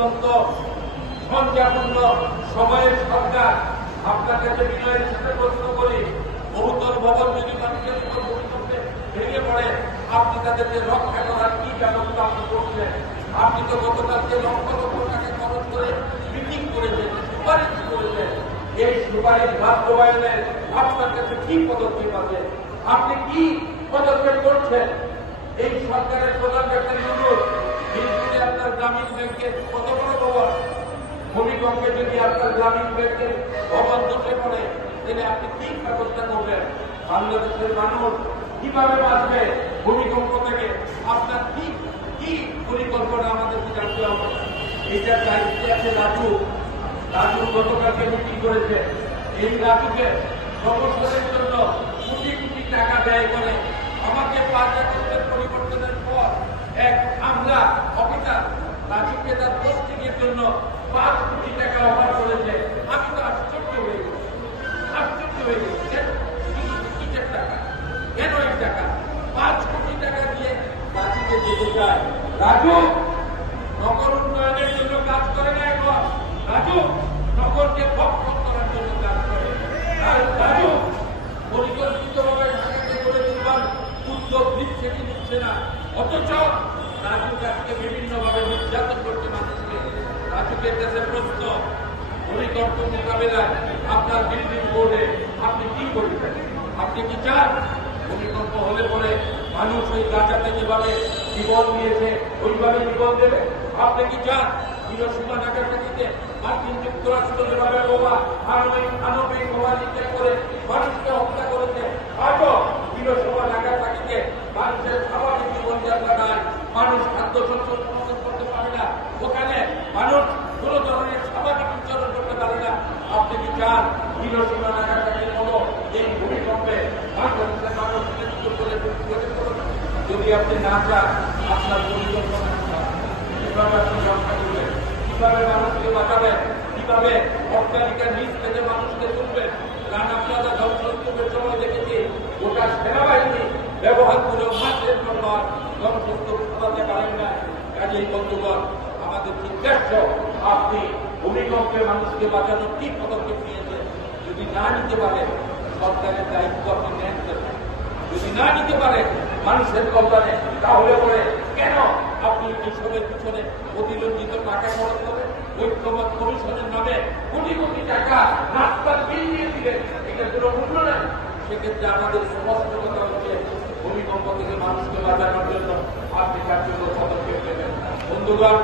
অত্যন্ত সংখ্যাপূর্ণ সময়ের সরকার। আপনার কাছে বিনয়ের সাথে প্রশ্ন করি, বহুতল ভবন যদি মানুষের উপর ভূমিকম্পে ভেঙে পড়ে, আপনি তাদেরকে রক্ষা করার কি ব্যবস্থা আপনি করছেন? আপনি তো গতকালকে লক্ষ লক্ষ টাকা খরচ করে মিটিং করেছেন, সুপারিশ করেছেন। এই সুপারিশ বাস্তবায়নে আপনার কাছে কি পদক্ষেপ আছে? আপনি কি পদক্ষেপ করছেন? এই সরকারের প্রধান ব্যক্তি যদি আপনার গ্রামীণ ব্যাংকের কত বড় ভবন, ভূমিকম্পে যদি আপনার গ্রামীণ ব্যাংকের ভবন ধসে পড়ে, তাহলে আপনি কি ব্যবস্থা করবেন? বাংলাদেশের মানুষ কিভাবে বাঁচবে ভূমিকম্প থেকে? আপনার কি কি পরিকল্পনা আমাদেরকে জানতে হবে। এইটার দায়িত্বে আছে রাজু। রাজু গতকালকে মিটিং করেছে। এই রাজুকে প্রমোশনের জন্য কোটি কোটি টাকা ব্যয় করে আমাকে 5 আগস্টের পরিবর্তনের পর এক আমরা অফিসার রাজুকে তার পোস্টিংয়ের জন্য 5 কোটি টাকা অফার করেছে। আমি তো আশ্চর্য হয়ে গেছি, আশ্চর্য হয়ে গেছি। কিসের টাকা? কেন এই টাকা? 5 কোটি টাকা দিয়ে রাজুকে যেতে চায়। রাজু নগর উন্নয়নের জন্য কাজ করে না, এখন রাজু নগরকে ভক্ষণ করার জন্য কাজ করে। রাজু পরিকল্পিতভাবে ঢাকাকে করে তুলবার উদ্যোগ নিচ্ছে কি নিচ্ছে না, অথচ রাজু কাজকে বিভিন্নভাবে নির্যাতন করছে মানুষকে। রাজুকের কাছে প্রশ্ন, ভূমিকম্প মোকাবেলায় আপনার বিল্ডিং বোর্ডে আপনি কি করবেন? আপনি কি চান ভূমিকম্প হলে পরে মানুষ ওই গাছাতে যেভাবে জীবন দিয়েছে ওইভাবে জীবন দেবে? আপনি কি চান হিরোশিমা নাগাসাকিতে মার্কিন যুক্তরাষ্ট্র যেভাবে আণবিক বোমা করে মানুষকে হত্যা করেছে, আজও হিরোশিমা নাগাসাকিতে মানুষের স্বাভাবিক জীবনযাত্রা নাই, মানুষ খাদ্যশস্য উৎপাদন করতে পারে না, ওখানে মানুষ কোন ধরনের স্বাভাবিক উচ্চারণ করতে পারে না। আপনি কি চান হিরোশিমা নাগাসাকির মতো এই ভূমিকম্পে বাংলাদেশের মানুষ যদি আপনি না চান, আপনার পরিকল্পনা কিভাবে আপনি রক্ষা করবেন? কিভাবে মানুষকে বাঁচাবেন? কিভাবে অট্টালিকার নিচ থেকে মানুষকে তুলবেন? রানা প্লাজা ধ্বংসস্তূপের সময় দেখেছি গোটা সেনাবাহিনী ব্যবহার করে মাসের পর মাস ধ্বংসস্তূপ চালাতে পারেন না। কাজেই বন্ধুগণ, আমাদের জিজ্ঞাসা, আপনি ভূমিকম্পে মানুষকে বাঁচানোর কি পদক্ষেপ নিয়েছেন? যদি না নিতে পারেন, সরকারের দায়িত্ব আপনি নেন। যদি না নিতে পারেন মানুষের কল্যাণে, তাহলে পরে কেন আপনি এসবের পিছনে অতিরঞ্জিত টাকা খরচ করেন? ঐক্যমত কমিশনের নামে কোটি কোটি টাকা রাস্তার বিল দিয়ে দিলেন, এটা কোনো মূল্য নেই। সেক্ষেত্রে আমাদের স্পষ্ট কথা হচ্ছে, ভূমিকম্প থেকে মানুষকে বাঁচানোর জন্য আপনি কার্যকর পদক্ষেপ নেবেন। বন্ধুগণ,